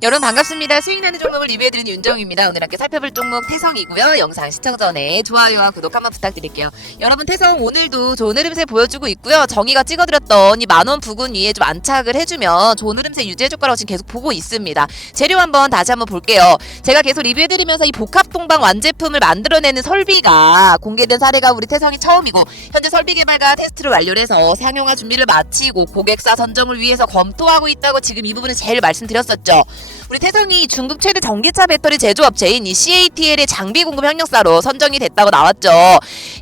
여러분 반갑습니다. 수익나는 종목을 리뷰해드리는 윤정입니다. 오늘 함께 살펴볼 종목 태성이고요. 영상 시청 전에 좋아요와 구독 한번 부탁드릴게요. 여러분 태성 오늘도 좋은 흐름세 보여주고 있고요. 정의가 찍어드렸던 이 만원 부근 위에 좀 안착을 해주면 좋은 흐름세 유지해줄 거라고 지금 계속 보고 있습니다. 재료 한번 다시 한번 볼게요. 제가 계속 리뷰해드리면서 이 복합동방 완제품을 만들어내는 설비가 공개된 사례가 우리 태성이 처음이고 현재 설비 개발과 테스트를 완료를 해서 상용화 준비를 마치고 고객사 선정을 위해서 검토하고 있다고 지금 이 부분을 제일 말씀드렸었죠. 우리 태성이 중국 최대 전기차 배터리 제조업체인 이 CATL의 장비 공급 협력사로 선정이 됐다고 나왔죠.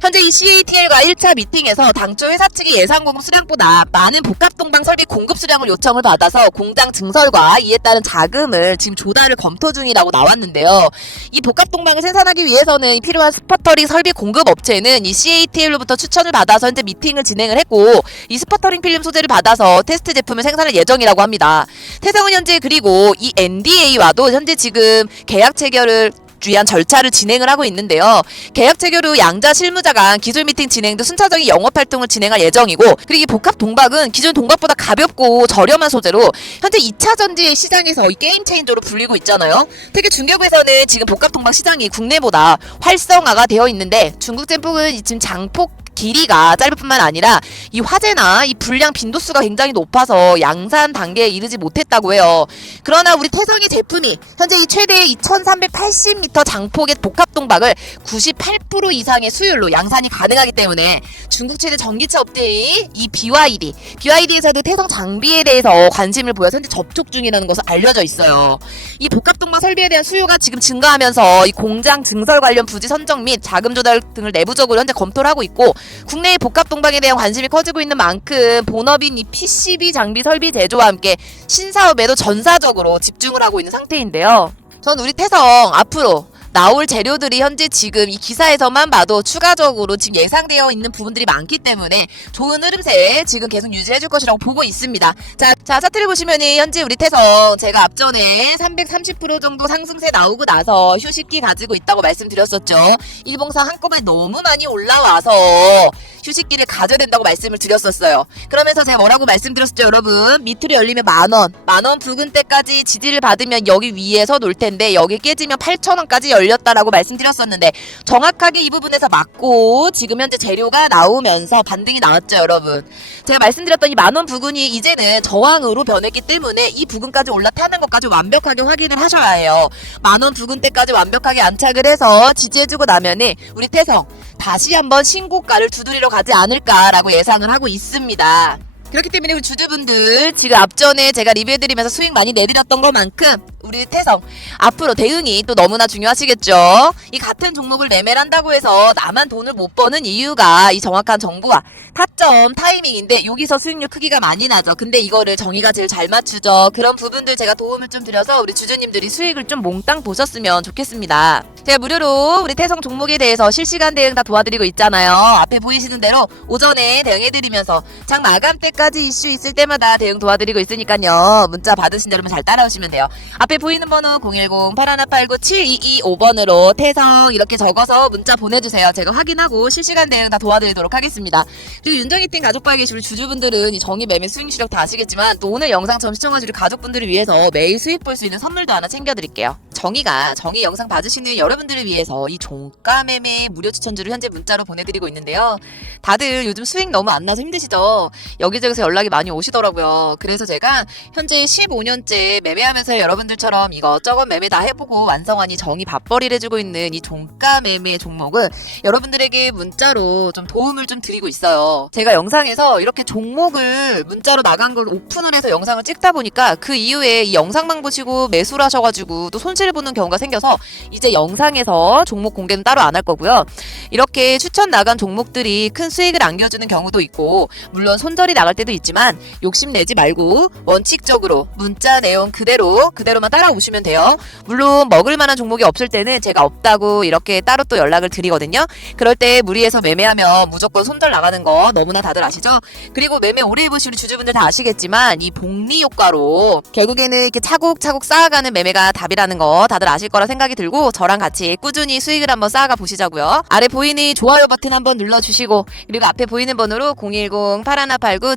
현재 이 CATL과 1차 미팅에서 당초 회사 측의 예상 공급 수량보다 많은 복합 동방 설비 공급 수량을 요청을 받아서 공장 증설과 이에 따른 자금을 지금 조달을 검토 중이라고 나왔는데요. 이 복합 동방을 생산하기 위해서는 필요한 스퍼터링 설비 공급 업체는 이 CATL로부터 추천을 받아서 현재 미팅을 진행을 했고 이 스퍼터링 필름 소재를 받아서 테스트 제품을 생산할 예정이라고 합니다. 태성은 현재 그리고 이 NDA와도 현재 지금 계약 체결을 위한 절차를 진행을 하고 있는데요. 계약 체결 후 양자 실무자 간 기술 미팅 진행 등 순차적인 영업 활동을 진행할 예정이고 그리고 이 복합 동박은 기존 동박보다 가볍고 저렴한 소재로 현재 2차 전지 시장에서 이 게임 체인저로 불리고 있잖아요. 특히 중국에서는 지금 복합 동박 시장이 국내보다 활성화가 되어 있는데 중국 젠폭은 지금 장폭 길이가 짧을 뿐만 아니라 이 화재나 이 불량 빈도수가 굉장히 높아서 양산 단계에 이르지 못했다고 해요. 그러나 우리 태성의 제품이 현재 이 최대 2380m 장폭의 복합 동박을 98% 이상의 수율로 양산이 가능하기 때문에 중국 최대 전기차 업체인 이 BYD, BYD에서도 태성 장비에 대해서 관심을 보여서 현재 접촉 중이라는 것은 알려져 있어요. 이 복합 동박 설비에 대한 수요가 지금 증가하면서 이 공장 증설 관련 부지 선정 및 자금 조달 등을 내부적으로 현재 검토를 하고 있고 국내의 복합 동방에 대한 관심이 커지고 있는 만큼 본업인 이 PCB 장비 설비 제조와 함께 신사업에도 전사적으로 집중을 하고 있는 상태인데요. 전 우리 태성 앞으로 나올 재료들이 현재 지금 이 기사에서만 봐도 추가적으로 지금 예상되어 있는 부분들이 많기 때문에 좋은 흐름세 지금 계속 유지해줄 것이라고 보고 있습니다. 자, 자 차트를 보시면은 현재 우리 태성 제가 앞전에 330% 정도 상승세 나오고 나서 휴식기 가지고 있다고 말씀드렸었죠. 일봉상 한꺼번에 너무 많이 올라와서 휴식기를 가져야 된다고 말씀을 드렸었어요. 그러면서 제가 뭐라고 말씀드렸었죠, 여러분? 밑으로 열리면 만 원, 만원 부근 때까지 지지를 받으면 여기 위에서 놀 텐데 여기 깨지면 8천 원까지 열렸다라고 말씀드렸었는데 정확하게 이 부분에서 맞고 지금 현재 재료가 나오면서 반등이 나왔죠, 여러분. 제가 말씀드렸던 이 만원 부근이 이제는 저항으로 변했기 때문에 이 부근까지 올라타는 것까지 완벽하게 확인을 하셔야 해요. 만원 부근 때까지 완벽하게 안착을 해서 지지해주고 나면은 우리 태성 다시 한번 신고가를 두드리러 가지 않을까라고 예상을 하고 있습니다. 그렇기 때문에 우리 주주분들 지금 앞전에 제가 리뷰해드리면서 수익 많이 내드렸던 것만큼 우리 태성 앞으로 대응이 또 너무나 중요하시겠죠. 이 같은 종목을 매매를 한다고 해서 나만 돈을 못 버는 이유가 이 정확한 정보와 타점 타이밍인데 여기서 수익률 크기가 많이 나죠. 근데 이거를 정의가 제일 잘 맞추죠. 그런 부분들 제가 도움을 좀 드려서 우리 주주님들이 수익을 좀 몽땅 보셨으면 좋겠습니다. 제가 무료로 우리 태성 종목에 대해서 실시간 대응 다 도와드리고 있잖아요. 앞에 보이시는 대로 오전에 대응해드리면서 장 마감 때까지 이슈 있을 때마다 대응 도와드리고 있으니까요. 문자 받으신 여러분 잘 따라오시면 돼요. 앞에 보이는 번호 010-8189-7225번으로 태성 이렇게 적어서 문자 보내주세요. 제가 확인하고 실시간 대응 다 도와드리도록 하겠습니다. 그리고 윤정이 팀 가족바에 계신 우리 주주분들은 이 정의 매매 수익 실력 다 아시겠지만 또 오늘 영상 전 시청해주실 가족분들을 위해서 매일 수익 볼수 있는 선물도 하나 챙겨드릴게요. 정의가 정의 영상 봐주시는 여러분들을 위해서 이 종가 매매 무료 추천주를 현재 문자로 보내드리고 있는데요. 다들 요즘 수익 너무 안 나서 힘드시죠? 여기저기 서 연락이 많이 오시더라고요. 그래서 제가 현재 15년째 매매하면서 여러분들처럼 이것저것 매매 다 해보고 완성한 이 정의 밥벌이를 해주고 있는 이 종가 매매 종목은 여러분들에게 문자로 좀 도움을 좀 드리고 있어요. 제가 영상에서 이렇게 종목을 문자로 나간 걸 오픈을 해서 영상을 찍다 보니까 그 이후에 이 영상만 보시고 매수를 하셔가지고 또 손실을 보는 경우가 생겨서 이제 영상에서 종목 공개는 따로 안 할 거고요. 이렇게 추천 나간 종목들이 큰 수익을 안겨주는 경우도 있고 물론 손절이 나갈 때도 있지만 욕심내지 말고 원칙적으로 문자 내용 그대로 그대로만 따라오시면 돼요. 물론 먹을 만한 종목이 없을 때는 제가 없다고 이렇게 따로 또 연락을 드리거든요. 그럴 때 무리해서 매매하면 무조건 손절 나가는 거 너무나 다들 아시죠? 그리고 매매 오래 우리 주주분들 다 아시겠지만 이 복리 효과로 결국에는 이렇게 차곡차곡 쌓아가는 매매가 답이라는 거 다들 아실 거라 생각이 들고 저랑 같이 꾸준히 수익을 한번 쌓아가 보시자고요. 아래 보이는 좋아요 버튼 한번 눌러주시고 그리고 앞에 보이는 번호로